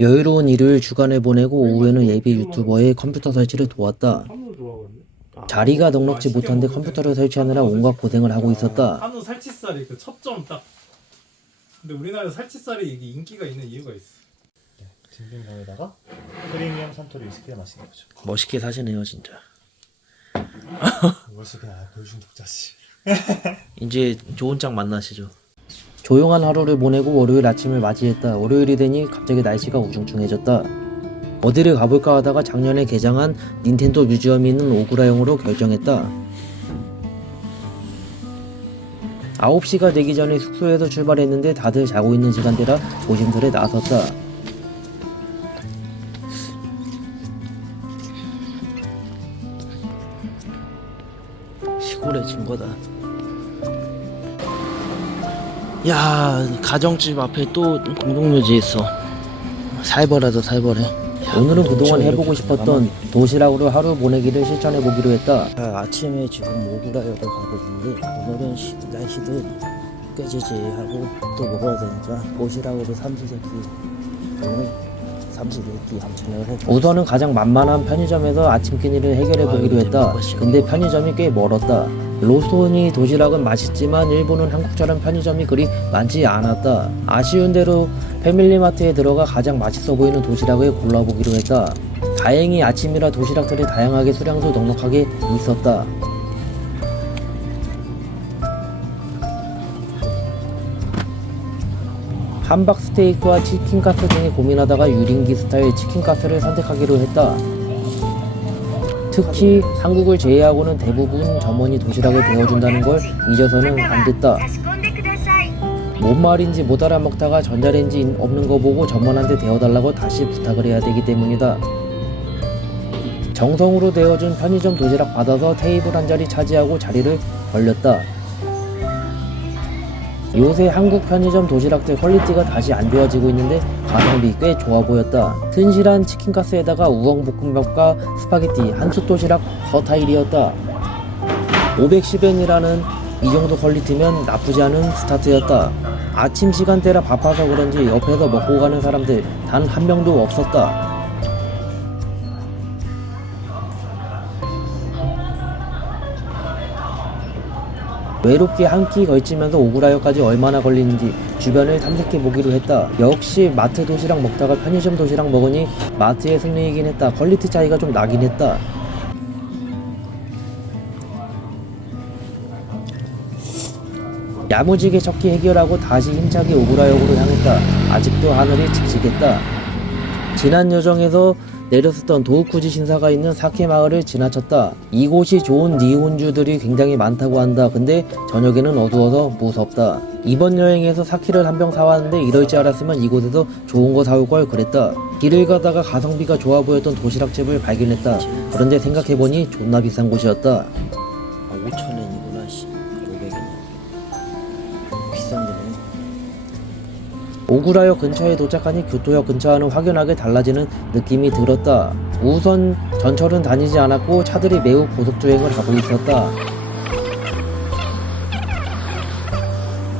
여유로운 일요일 주간을 보내고 오후에는 예비 유튜버의 컴퓨터 설치를 도왔다. 자리가 넉넉지 못한데 컴퓨터를 설치하느라 온갖 고생을 하고 있었다. 한우 살치살이 그 첩점 딱. 근데 우리나라에 살치살이 이게 인기가 있는 이유가 있어. 진빙봉에다가 프리미엄 산토리 위스키를 마시는 거죠. 멋있게 사시네요 진짜. 이것을 그냥 보여준 독자씨. 이제 좋은 짝 만나시죠. 조용한 하루를 보내고 월요일 아침을 맞이했다. 월요일이 되니 갑자기 날씨가 우중충해졌다. 어디를 가볼까 하다가 작년에 개장한 닌텐도 뮤지엄이 있는 오구라역으로 결정했다. 9시가 되기 전에 숙소에서 출발했는데 다들 자고 있는 시간대라 조심스레 나섰다. 시골의 증거다. 야, 가정집 앞에 또 공동묘지 있어. 살벌하다 살벌해. 오늘은 그동안 해보고 싶었던 도시락으로 하루 보내기를 실천해보기로 했다. 아침에 지금 오구라역을 가고 있는데 오늘은 날씨도 꾀지지하고 또 먹어야 되니까 도시락으로 삼시세끼 오늘 삼시세끼 함청을 했다. 우선은 가장 만만한 편의점에서 아침 끼니를 해결해보기로 했다. 근데 편의점이 꽤 멀었다. 로손이 도시락은 맛있지만 일본은 한국처럼 편의점이 그리 많지 않았다. 아쉬운 대로 패밀리마트에 들어가 가장 맛있어 보이는 도시락을 골라보기로 했다. 다행히 아침이라 도시락들이 다양하게 수량도 넉넉하게 있었다. 함박 스테이크와 치킨가스 등에 고민하다가 유린기 스타일 치킨가스를 선택하기로 했다. 특히 한국을 제외하고는 대부분 점원이 도시락을 데워준다는 걸 잊어서는 안 됐다. 뭔 말인지 못 알아먹다가 전자레인지 없는 거 보고 점원한테 데워달라고 다시 부탁을 해야 되기 때문이다. 정성으로 데워준 편의점 도시락 받아서 테이블 한 자리 차지하고 자리를 벌렸다. 요새 한국 편의점 도시락들 퀄리티가 다시 안 좋아지고 있는데 가성비 꽤 좋아 보였다. 튼실한 치킨가스에다가 우엉볶음밥과 스파게티, 한솥 도시락 서타일이었다. 510엔이라는 이 정도 퀄리티면 나쁘지 않은 스타트였다. 아침 시간대라 바빠서 그런지 옆에서 먹고 가는 사람들 단 한 명도 없었다. 외롭게 한 끼 걸치면서 오구라역까지 얼마나 걸리는지 주변을 탐색해보기로 했다. 역시 마트 도시락 먹다가 편의점 도시락 먹으니 마트의 승리이긴 했다. 퀄리티 차이가 좀 나긴 했다. 야무지게 척키 해결하고 다시 힘차게 오구라역으로 향했다. 아직도 하늘이 칙칙했다. 지난 여정에서 내렸었던 도우쿠지 신사가 있는 사케 마을을 지나쳤다. 이곳이 좋은 니혼주들이 굉장히 많다고 한다. 근데 저녁에는 어두워서 무섭다. 이번 여행에서 사키를 한 병 사왔는데 이럴 줄 알았으면 이곳에서 좋은 거 사올 걸 그랬다. 길을 가다가 가성비가 좋아 보였던 도시락집을 발견했다. 그런데 생각해보니 존나 비싼 곳이었다. 5,000엔이구나 씨. 500엔. 비싼 데네. 오구라역 근처에 도착하니 교토역 근처와는 확연하게 달라지는 느낌이 들었다. 우선 전철은 다니지 않았고 차들이 매우 고속주행을 하고 있었다.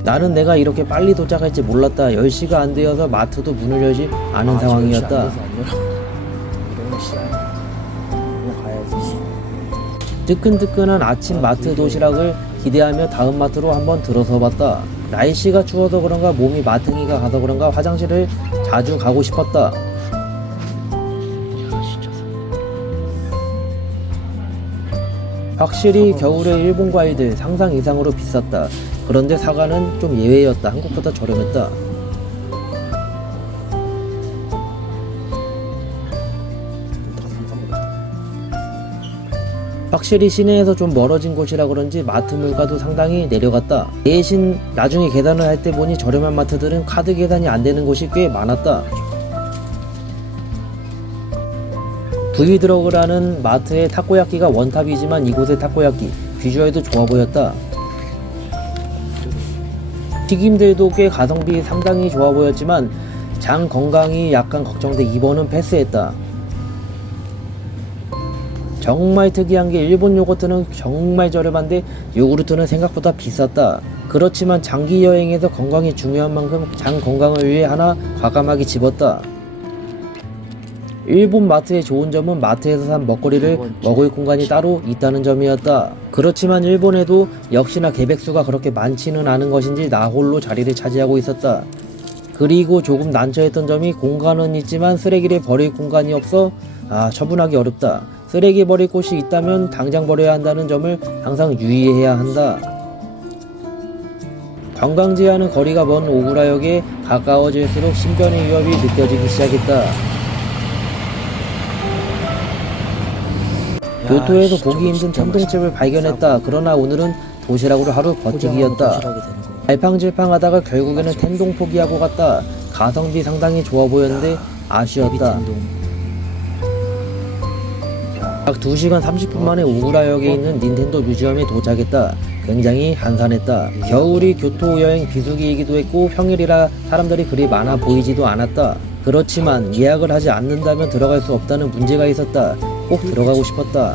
나는 내가 이렇게 빨리 도착할지 몰랐다. 10시가 안 되어서 마트도 문을 열지 않은 상황이었다. 뜨끈뜨끈한 아침 마트 도시락을 기대하며 다음 마트로 한번 들어서 봤다. 날씨가 추워서 그런가 몸이 마탱이가 가서 그런가 화장실을 자주 가고 싶었다. 확실히 겨울의 일본 과일들 상상 이상으로 비쌌다. 그런데 사과는 좀 예외였다. 한국보다 저렴했다. 확실히 시내에서 좀 멀어진 곳이라 그런지 마트 물가도 상당히 내려갔다. 대신 나중에 계산을 할 때 보니 저렴한 마트들은 카드 계산이 안 되는 곳이 꽤 많았다. V드러그라는 마트의 타코야끼가 원탑이지만 이곳의 타코야끼 비주얼도 좋아 보였다. 튀김들도 꽤 가성비 상당히 좋아 보였지만 장 건강이 약간 걱정돼 이번은 패스했다. 정말 특이한 게 일본 요거트는 정말 저렴한데 요구르트는 생각보다 비쌌다. 그렇지만 장기 여행에서 건강이 중요한 만큼 장 건강을 위해 하나 과감하게 집었다. 일본 마트의 좋은 점은 마트에서 산 먹거리를 먹을 공간이 따로 있다는 점이었다. 그렇지만 일본에도 역시나 개백수가 그렇게 많지는 않은 것인지 나 홀로 자리를 차지하고 있었다. 그리고 조금 난처했던 점이 공간은 있지만 쓰레기를 버릴 공간이 없어 처분하기 어렵다. 쓰레기 버릴 곳이 있다면 당장 버려야 한다는 점을 항상 유의해야 한다. 관광지와는 거리가 먼 오구라역에 가까워질수록 신변의 위협이 느껴지기 시작했다. 교토에서 보기 힘든 텐동집을 발견했다. 그러나 오늘은 도시락으로 하루 버티기였다. 갈팡질팡하다가 결국에는 텐동 포기하고 갔다. 가성비 상당히 좋아 보였는데 아쉬웠다. 약 2시간 30분 만에 오구라역에 있는 닌텐도 뮤지엄에 도착했다. 굉장히 한산했다. 겨울이 교토 여행 비수기이기도 했고 평일이라 사람들이 그리 많아 보이지도 않았다. 그렇지만 예약을 하지 않는다면 들어갈 수 없다는 문제가 있었다. 꼭 들어가고 싶었다.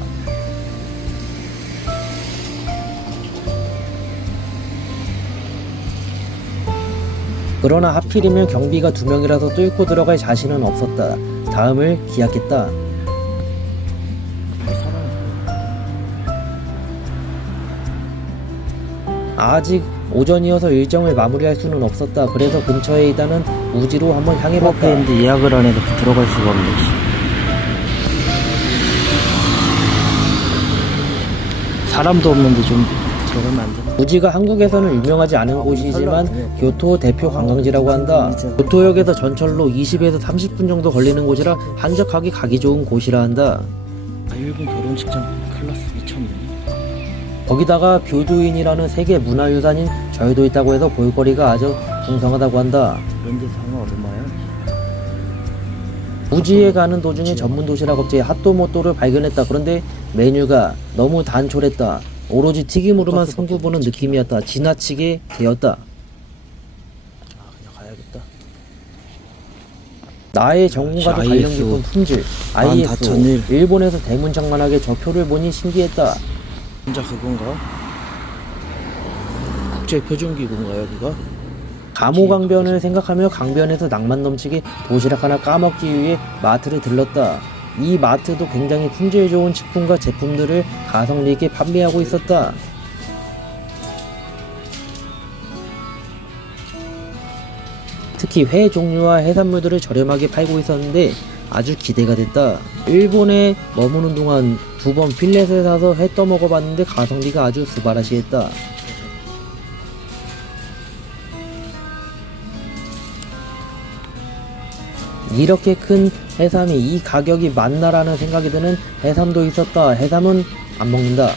그러나 하필이면 경비가 2명이라서 뚫고 들어갈 자신은 없었다. 다음을 기약했다. 아직 오전이어서 일정을 마무리할 수는 없었다. 그래서 근처에 있다는 우지로 한번 향해봤다. 했는데 예약을 안 해서 들어갈 수가 없네. 사람도 없는데 좀 들어가면 안 되나? 우지가 한국에서는 유명하지 않은 곳이지만 교토 대표 관광지라고 한다. 교토역에서 전철로 20에서 30분 정도 걸리는 곳이라 한적하게 가기 좋은 곳이라 한다. 일본 결혼식장 클래스 미쳤네. 거기다가 교두인이라는 세계 문화유산인 절도 있다고 해서 볼거리가 아주 풍성하다고 한다. 그런데 상어 얼마야? 우지에 가는 도중에 전문 도시락 업체 핫도모토를 발견했다. 그런데 메뉴가 너무 단촐했다. 오로지 튀김으로만 승부 보는 느낌이었다. 지나치게 되었다. 그냥 가야겠다. 나의 전공과도 관련 깊은 품질 ISO 14001. 일본에서 대문짝만하게 저 표를 보니 신기했다. 진짜 그건가? 국제표준기구인가 여기가? 감호강변을 생각하며 강변에서 낭만 넘치게 도시락 하나 까먹기 위해 마트를 들렀다. 이 마트도 굉장히 품질 좋은 식품과 제품들을 가성비 있게 판매하고 있었다. 특히 회 종류와 해산물들을 저렴하게 팔고 있었는데 아주 기대가 됐다. 일본에 머무는 동안 2번 필렛을 사서 회 떠먹어봤는데 가성비가 아주 스바라시했다. 이렇게 큰 해삼이 이 가격이 맞나라는 생각이 드는 해삼도 있었다. 해삼은 안 먹는다.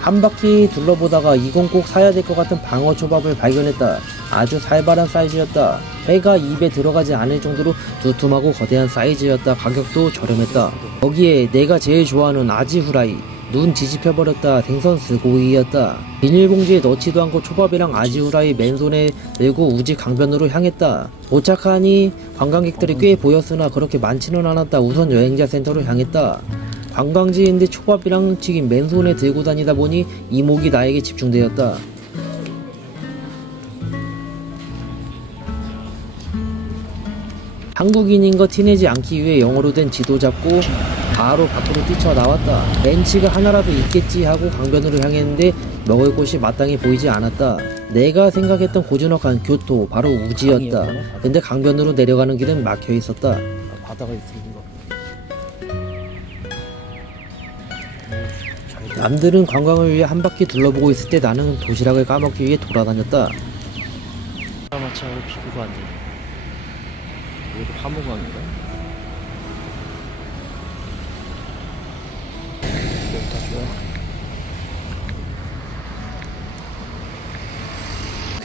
한 바퀴 둘러보다가 이건 꼭 사야 될 것 같은 방어초밥을 발견했다. 아주 살벌한 사이즈였다. 회가 입에 들어가지 않을 정도로 두툼하고 거대한 사이즈였다. 가격도 저렴했다. 거기에 내가 제일 좋아하는 아지 후라이, 눈 뒤집혀버렸다. 생선 스고이였다. 비닐봉지에 넣지도 않고 초밥이랑 아지 후라이 맨손에 들고 우지 강변으로 향했다. 도착하니 관광객들이 꽤 보였으나 그렇게 많지는 않았다. 우선 여행자 센터로 향했다. 관광지인데 초밥이랑 튀김 맨손에 들고 다니다 보니 이목이 나에게 집중되었다. 한국인인 거 티내지 않기 위해 영어로 된 지도 잡고 바로 밖으로 뛰쳐나왔다. 벤치가 하나라도 있겠지 하고 강변으로 향했는데 먹을 곳이 마땅히 보이지 않았다. 내가 생각했던 고즈넉한 교토 바로 우지였다. 근데 강변으로 내려가는 길은 막혀 있었다. 바다가 있으니까. 남들은 관광을 위해 한 바퀴 둘러보고 있을 때 나는 도시락을 까먹기 위해 돌아다녔다. 마차하고 비교가 안 돼. 여기도 화목강인가? 좋다 좋아.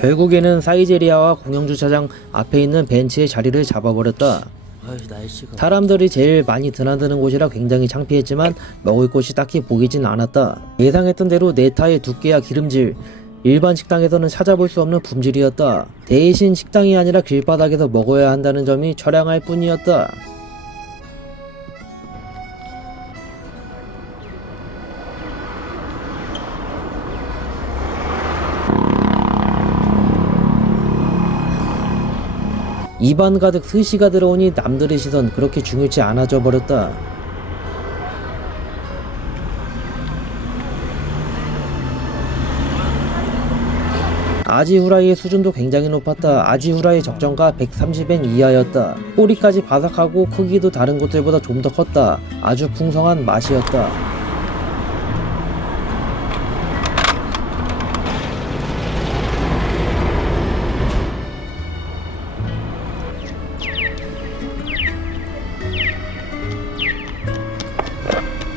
결국에는 사이제리아와 공영주차장 앞에 있는 벤치에 자리를 잡아버렸다. 아유 날씨가. 사람들이 제일 많이 드나드는 곳이라 굉장히 창피했지만 먹을 곳이 딱히 보이진 않았다. 예상했던 대로 네타의 두께와 기름질, 일반 식당에서는 찾아볼 수 없는 품질이었다. 대신 식당이 아니라 길바닥에서 먹어야 한다는 점이 처량할 뿐이었다. 입안 가득 스시가 들어오니 남들의 시선 그렇게 중요치 않아져 버렸다. 아지후라이의 수준도 굉장히 높았다. 아지후라이 적정가 130엔 이하였다. 꼬리까지 바삭하고 크기도 다른 곳들보다 좀 더 컸다. 아주 풍성한 맛이었다.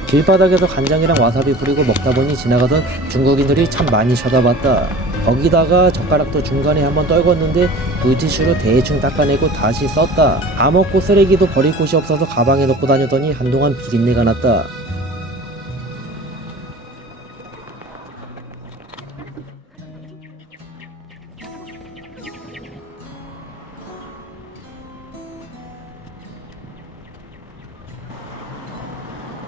길바닥에서 간장이랑 와사비 뿌리고 먹다 보니 지나가던 중국인들이 참 많이 쳐다봤다. 거기다가 젓가락도 중간에 한번 떨궜는데 물티슈로 대충 닦아내고 다시 썼다. 다 먹고 쓰레기도 버릴 곳이 없어서 가방에 넣고 다녔더니 한동안 비린내가 났다.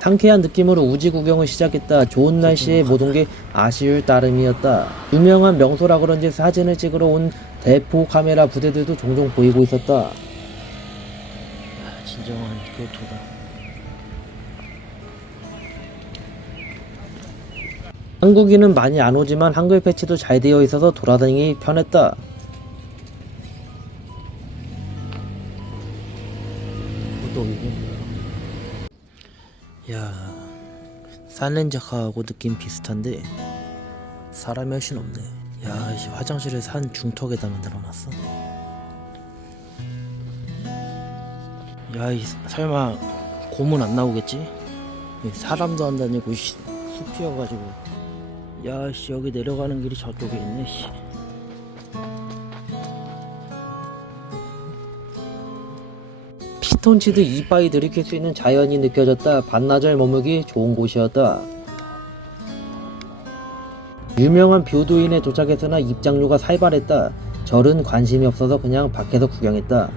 상쾌한 느낌으로 우지 구경을 시작했다. 좋은 날씨에 못 온 게 아쉬울 따름이었다. 유명한 명소라 그런지 사진을 찍으러 온 대포 카메라 부대들도 종종 보이고 있었다. 진정한 교토다. 한국인은 많이 안 오지만 한글 패치도 잘 되어 있어서 돌아다니기 편했다. 또 이게 뭐야? 야, 산렌자카하고 느낌 비슷한데 사람이 훨씬 없네. 야, 이 화장실을 산 중턱에다 만들어놨어. 야, 이 설마 고문 안 나오겠지? 사람도 안 다니고 숲이어가지고. 야, 씨, 여기 내려가는 길이 저쪽에 있네. 씨. 피톤치드 이빠이 들이킬 수 있는 자연이 느껴졌다. 반나절 머물기 좋은 곳이었다. 유명한 뷰도인에 도착했으나 입장료가 살벌했다. 절은 관심이 없어서 그냥 밖에서 구경했다.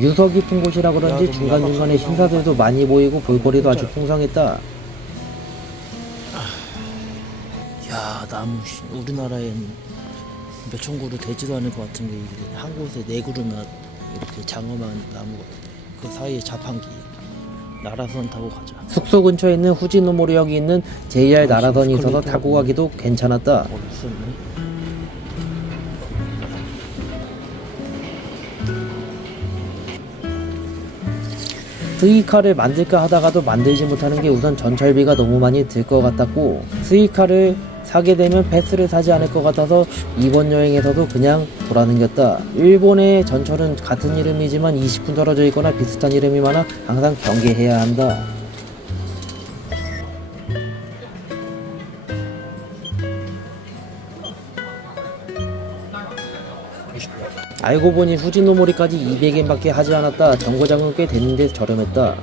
유서 깊은 곳이라 그런지 중간중간에 신사들도 많이 보이고 볼거리도 아주 풍성했다. 야, 나무 우리나라엔 몇 천 그루 되지도 않을 것 같은 게 이게 한 곳에 네 그루나 이렇게 장엄한 나무가 그 사이에 자판기 나라선 타고 가자. 숙소 근처에 있는 후지노모리역이 있는 JR 나라선이 있어서 타고 가기도 괜찮았다. 없었네. 스이카를 만들까 하다가도 만들지 못하는 게 우선 전철비가 너무 많이 들 것 같았고, 스이카를 사게 되면 패스를 사지 않을 것 같아서 이번 여행에서도 그냥 돌아다녔다. 일본의 전철은 같은 이름이지만 20분 떨어져 있거나 비슷한 이름이 많아 항상 경계해야 한다. 알고 보니 후지노모리까지 200엔 밖에 하지 않았다. 정거장은 꽤 됐는데 저렴했다.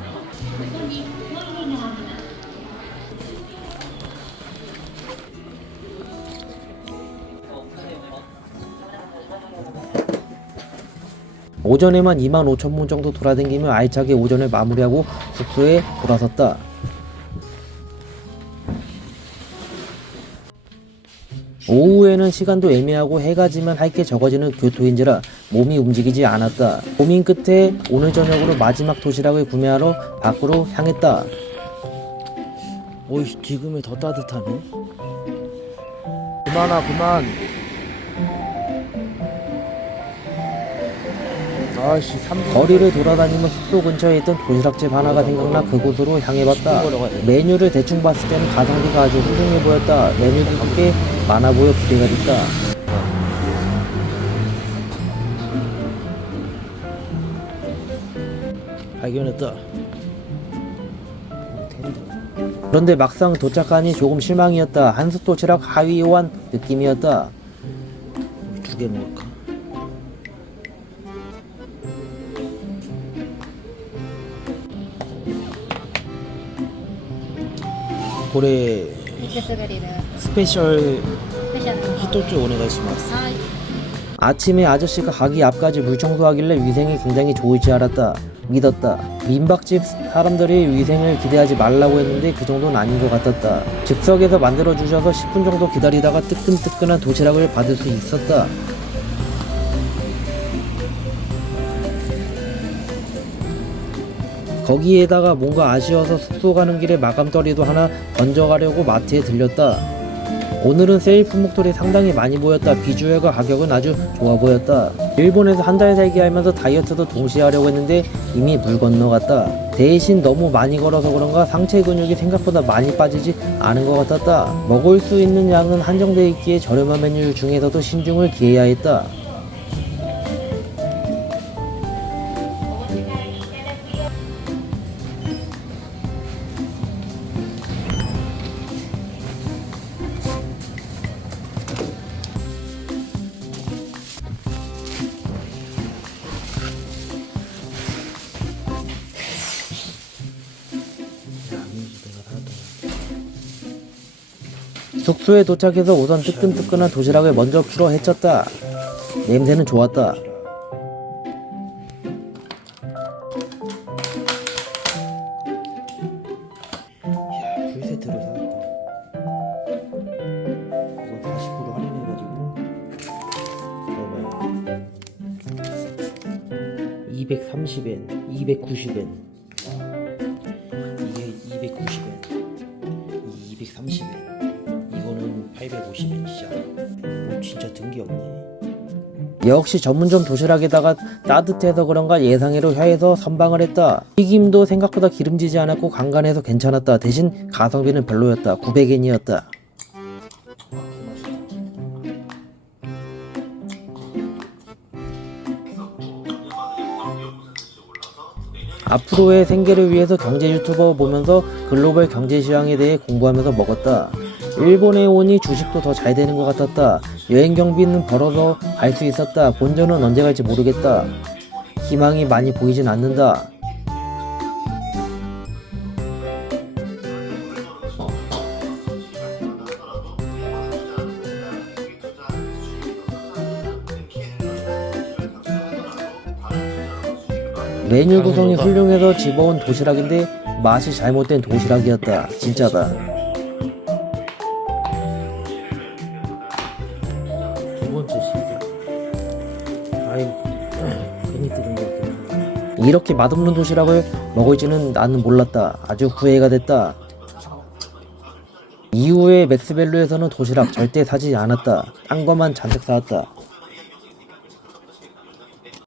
오전에만 25,000문 정도 돌아다니며 알차게 오전을 마무리하고 숙소에 돌아섰다. 오후에는 시간도 애매하고 해가 지면 할 게 적어지는 교토인지라 몸이 움직이지 않았다. 고민 끝에 오늘 저녁으로 마지막 도시락을 구매하러 밖으로 향했다. 오이, 지금이 더 따뜻하네. 그만. 아씨, 거리를 돌아다니며 숙소 근처에 있던 도시락집 하나가 생각나 그곳으로 향해봤다. 메뉴를 대충 봤을 때는 가성비가 아주 훌륭해 보였다. 메뉴도 꽤 많아 보여 기대가 됐다. 발견했다. 그런데 막상 도착하니 조금 실망이었다. 한솥 도시락 하위호한 느낌이었다. 2개 먹을까? 고래 肉滑りで 스페셜 スペシャルの 히토츠 오네가시마스. はい 아침에 아저씨가 가기 앞까지 물 청소하길래 위생이 굉장히 좋을지 알았다. 믿었다. 민박집 사람들이 위생을 기대하지 말라고 했는데 그 정도는 아닌 것 같았다. 즉석에서 만들어주셔서 10분 정도 기다리다가 뜨끈뜨끈한 도시락을 받을 수 있었다. 거기에다가 뭔가 아쉬워서 숙소 가는 길에 마감떨이도 하나 던져가려고 마트에 들렸다. 오늘은 세일 품목들이 상당히 많이 보였다. 비주얼과 가격은 아주 좋아 보였다. 일본에서 한 달 살기 하면서 다이어트도 동시에 하려고 했는데 이미 물 건너갔다. 대신 너무 많이 걸어서 그런가 상체 근육이 생각보다 많이 빠지지 않은 것 같았다. 먹을 수 있는 양은 한정되어 있기에 저렴한 메뉴 중에서도 신중을 기해야 했다. 숙소에 도착해서 우선 뜨끈뜨끈한 도시락을 먼저 풀어 헤쳤다. 냄새는 좋았다. 이야, 풀세트로 사왔다. 이거 40% 할인해가지고 봐봐요. 230엔, 290엔. 이게 290엔, 230엔. 이거는 850엔이잖아. 진짜 등기 없네. 역시 전문점 도시락에다가 따뜻해서 그런가 예상외로 혀에서 선방을 했다. 튀김도 생각보다 기름지지 않았고 간간해서 괜찮았다. 대신 가성비는 별로였다. 900엔이었다. 앞으로의 생계를 위해서 경제 유튜버 보면서 글로벌 경제 시황에 대해 공부하면서 먹었다. 일본에 오니 주식도 더 잘 되는 것 같았다. 여행 경비는 벌어서 갈 수 있었다. 본전은 언제 갈지 모르겠다. 희망이 많이 보이진 않는다. 메뉴 구성이 훌륭해서 집어온 도시락인데 맛이 잘못된 도시락이었다. 진짜다. 두 번째 시작. 아이고, 괜히 뜯은 것 같아. 이렇게 맛없는 도시락을 먹을지는 나는 몰랐다. 아주 후회가 됐다. 이후에 맥스밸류에서는 도시락 절대 사지 않았다. 딴 것만 잔뜩 사왔다.